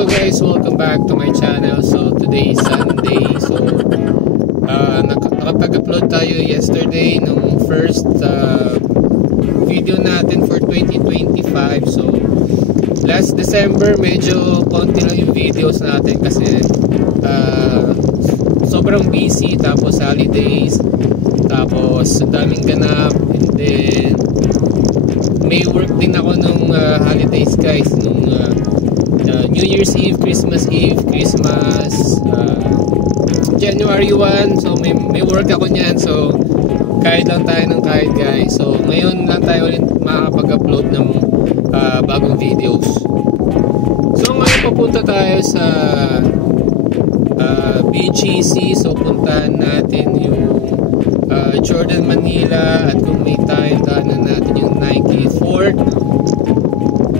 Hello guys, welcome back to my channel. So today is Sunday. So nakapag-upload tayo yesterday nung first video natin for 2025. So last December medyo konti lang yung videos natin kasi sobrang busy, tapos holidays, tapos daming ganap, and then may work din ako nung holidays guys, nung New Year's Eve, Christmas Eve, Christmas, January 1. So may work ako niyan. So kahit lang tayo ng kahit guys. So ngayon lang tayo ulit makakapag-upload ng bagong videos. So ngayon papunta tayo sa BGC. So puntahan natin yung Jordan Manila, at kung may time daanan natin yung Nike Fort.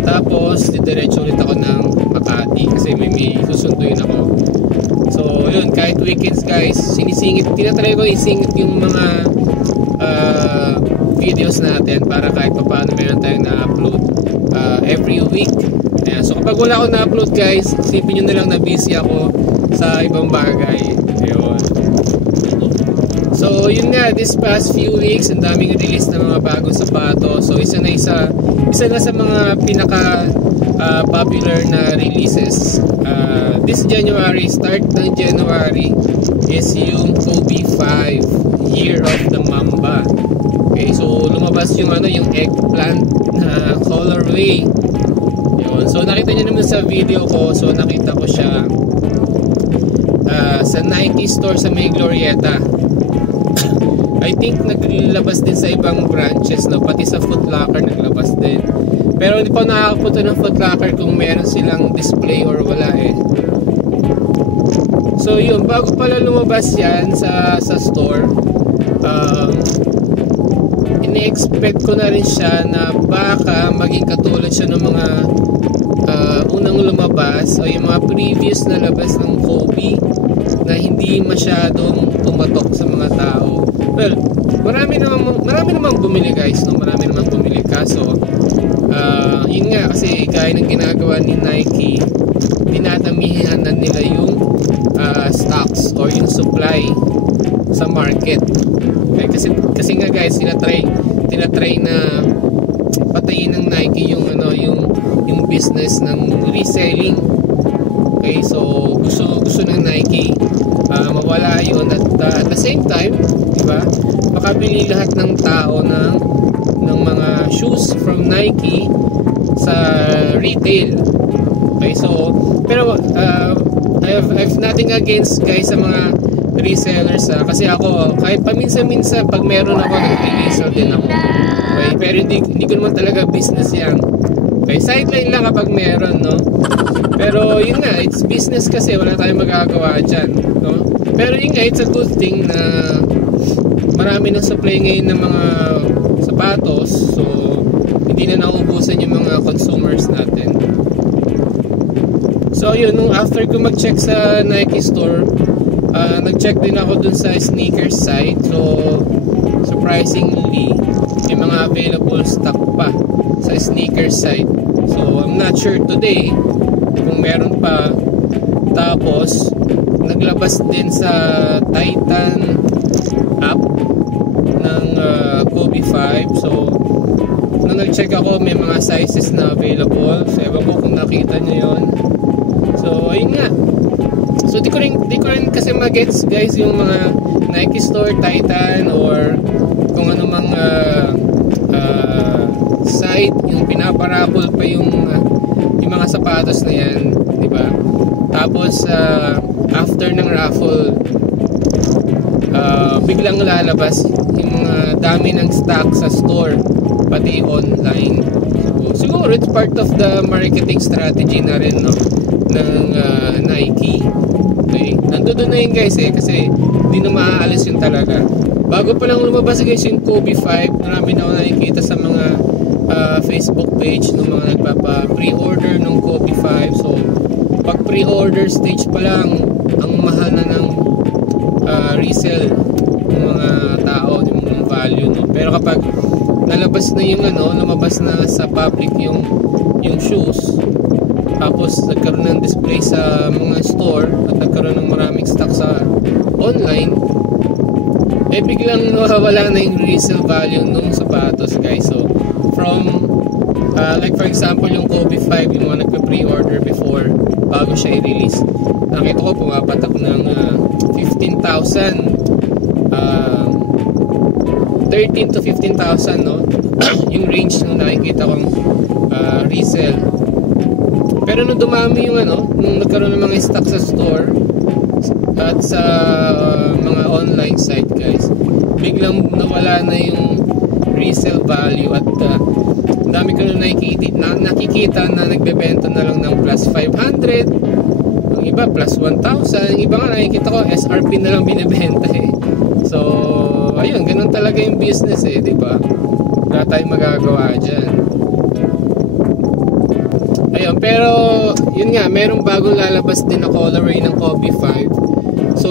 Tapos didiretso ulit ako ng Makati kasi may susunduin ako. So yun, kahit weekends guys, tinatry ko isingit yung mga videos natin para kahit paano meron tayong na-upload every week. Ayan. So kapag wala ako na-upload guys, isipin nyo na lang na busy ako sa ibang bagay. Ayun. So yun nga, this past few weeks ang daming release ng mga bagong sapatos. So isa na sa mga pinaka popular na releases this January, start ng January, is yung Kobe 5 Year of the Mamba. Okay, so lumabas yung yung eggplant na colorway. Yun. So nakita niyo naman sa video ko. So nakita ko siya sa Nike store sa May Glorieta. I think naglabas din sa ibang branches, no? Pati sa Foot Locker naglabas din. Pero hindi pa nakakapunta ng Foot Locker kung meron silang display or wala eh. So yun, bago pala lumabas yan sa store, ini-expect ko na rin siya na baka maging katulad siya ng mga unang lumabas o yung mga previous na labas ng Kobe na hindi masyadong tumatok sa mga tao. Well, marami namang bumili guys, no? Marami namang bumili, kaso yun nga, kasi gaya ng ginagawa ni Nike, dinadamihan na nila yung stocks or yung supply sa market. Okay, kasi nga guys, tinatry na patayin ng Nike yung business ng reselling. Okay, so gusto ng Nike mawala yun, at the same time, diba, makabili lahat ng tao ng mga shoes from Nike sa retail. Okay, so pero I have nothing against guys sa mga resellers kasi ako kahit paminsan-minsan pag meron ako nag-resell din ako. Okay, pero hindi ko naman talaga business yan. Okay, sideline lang kapag meron, no? Pero yun nga, it's business kasi wala tayong magagawa dyan, no? Pero yun nga, it's a good thing na marami ng supply ngayon ng mga sapatos, so hindi na nauubusan yung mga consumers natin. So yun, nung after ko mag-check sa Nike store, nag-check din ako dun sa sneakers site. So surprisingly, may mga available stock pa sa sneakers site. So I'm not sure today kung meron pa. Tapos naglabas din sa Titan app ng Kobe 5. So nung nag-check ako, may mga sizes na available. So ewan ko kung nakita nyo yun. So ayun nga. So di ko rin kasi magets guys yung mga Nike store, Titan, or kung ano mang site yung pinaparabol pa yung mga sapatos na yan, di ba? Tapos after ng raffle, biglang lalabas yung dami ng stock sa store, pati online. So, siguro it's part of the marketing strategy na rin, no, ng Nike. Okay, nandoon na yun guys kasi hindi na maaalis yun talaga. Bago pa lang lumabas guys yung Kobe 5, marami na ako nakikita sa mga Facebook page ng mga nagpapa-pre-order ng Kobe 5. So pag pre-order stage pa lang, ang mahal na ng resell ng mga tao, yung value, no? Pero kapag nalabas na yung lumabas na sa public yung shoes, tapos nagkaroon ng display sa mga store at nagkaroon ng maraming stock sa online, eh biglang nawawala na yung resale value nung sapatos, guys. So from like for example yung Kobe 5, yung mga nagpa-pre-order before bago siya i-release, nakita ko pumapatak ng 15,000, 13 to 15,000, no? Yung range nung nakikita kong resale. Pero nung dumami yung nung nagkaroon ng mga stock sa store at sa mga online site, guys, biglang nawala na yung resale value at dami ko na nakikita na nagbebenta na lang ng plus 500, yung iba plus 1,000, yung iba nga nakikita ko SRP na lang binibenta eh. So ayun, ganun talaga yung business eh, di ba? Wala tayong magagawa dyan. Ayun, pero yun nga, merong bagong lalabas din na colorway ng Kobe 5. So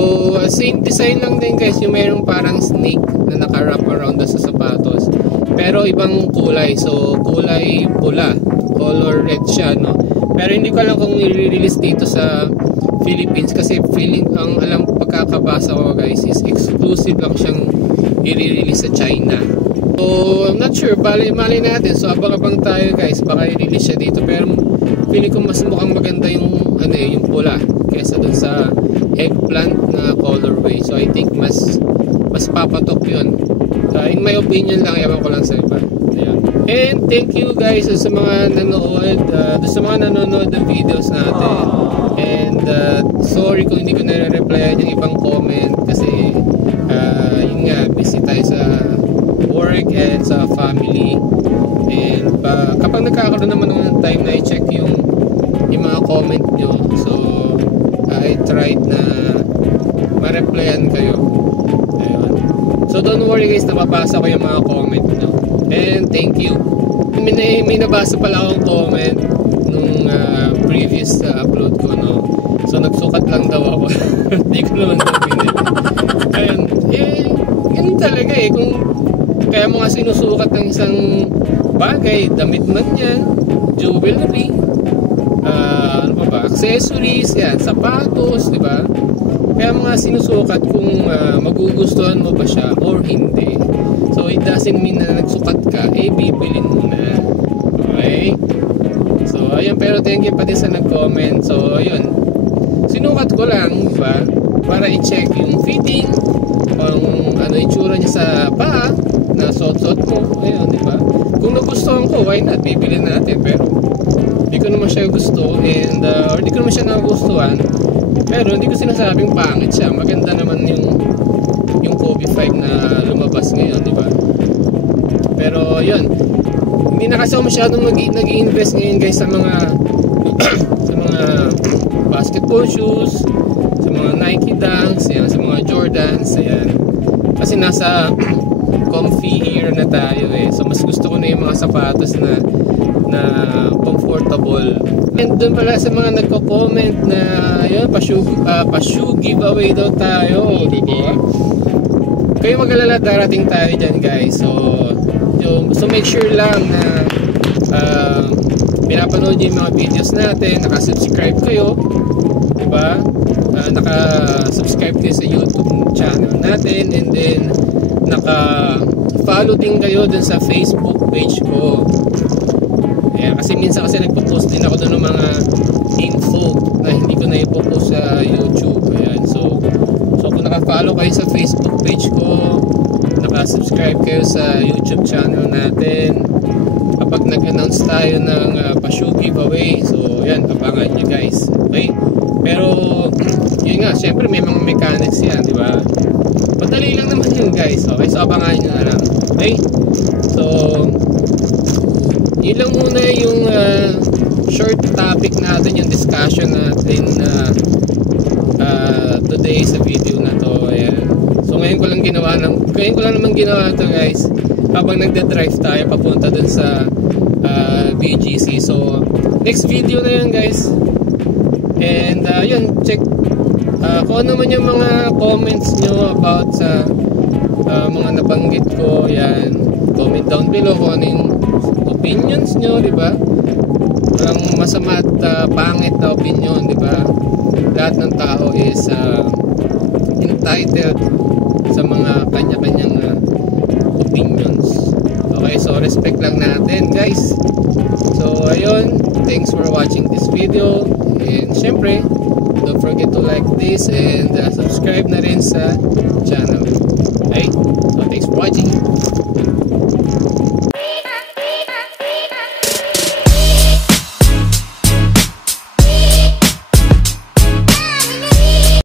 same design lang din, guys, yung merong parang snake na naka-wrap around sa sapatos, pero ibang kulay. So kulay pula, color red siya, no? Pero hindi ko alam kung i-release dito sa Philippines, kasi feeling, ang alam pagkakabasa ko, guys, is exclusive lang siyang i-release sa China. So I'm not sure, malay natin. So abang-abang tayo, guys, baka i-release siya dito, pero feeling ko mas mukhang maganda yung yung pula kaysa dun sa eggplant na colorway. So I think mas papatok yun, in my opinion lang, ewan ko lang sa iba. Ayan. And thank you, guys, sa mga nanonood, ng videos natin. And sorry kung hindi ko na-replyan yung ibang comment, kasi yun nga, busy tayo sa work and sa family. And kapag nagkakaroon naman ng time na i-check yung mga comment nyo, so I tried na ma-replyan kayo. Ayun. So don't worry, guys, nababasa ko yung mga comment nyo. And thank you. May nabasa pala akong comment nung previous upload ko, no? So nagsukat lang daw ako. Hindi ko naman sabihin. Ayun. Ganun talaga eh. Kung kaya mo nga sinusukat ng isang bagay, damit man yan, jewelry, ano pa ba, accessories, yan, sapatos, di ba? Kaya mo nga sinusukat kung magugustuhan mo ba siya or hindi. So it doesn't mean na nagsukat ka, eh bibilin mo na. Okay? So ayun, pero thank you pati sa nag-comment. So ayun, sinukat ko lang, di ba, para i-check yung fitting, kung ano itsura niya sa paa na suot-suot ko. Ayun, di ba? Kung nagustuhan ko, why not? Bibili natin. Pero hindi ko naman siya gusto, and or hindi ko naman siya nagustuhan. Pero hindi ko sinasabing pangit siya. Maganda naman yung Kobe 5 na lumabas ngayon, di ba? Pero yun, hindi na kasi ako masyadong nag-i-invest ngayon, guys, sa mga sa mga basketball shoes, sa mga Nike Dunks, yan, sa mga Jordans, ayan. Kasi nasa comfy era na tayo eh. So mas gusto ko na yung mga sapatos na comfortable. And dun pala sa mga nagko-comment na yun, pa-shoe giveaway daw tayo, di ba? Kayo mag-alala, darating tayo dyan, guys. So make sure lang na pinapanood nyo yung mga videos natin, nakasubscribe kayo, di ba? Naka-subscribe kayo sa YouTube channel natin, and then naka-follow din kayo dun sa Facebook page ko. Ayan, kasi minsan kasi nagpo-post din ako dun ng mga info na hindi ko na ipopost sa YouTube. Ayan, so kung naka-follow kayo sa Facebook page ko, naka-subscribe kayo sa YouTube channel natin, kapag nag-announce tayo ng pa-shoe giveaway, so yan, abangan nyo, guys. Okay? Pero yun nga, syempre may mga mechanics yan, di ba? Madali lang naman yun, guys. Okay, so abangan nyo na lang. Okay? So yun lang muna yung short topic natin, yung discussion natin today sa video na to. Ayan. So ngayon ko lang naman ginawa to, guys, habang nagda-drive tayo papunta dun sa BGC. So next video na yun, guys. And yun, check kung ano man yung mga comments nyo about sa mga nabanggit ko. Yan, comment down below kung ano yung opinions nyo, di ba? walang masama at pangit na opinion, di ba? Lahat ng tao is entitled sa mga kanya-kanyang opinions. Okay, so respect lang natin, guys. So ayun, thanks for watching this video, and syempre don't forget to like this and subscribe na rin sa channel.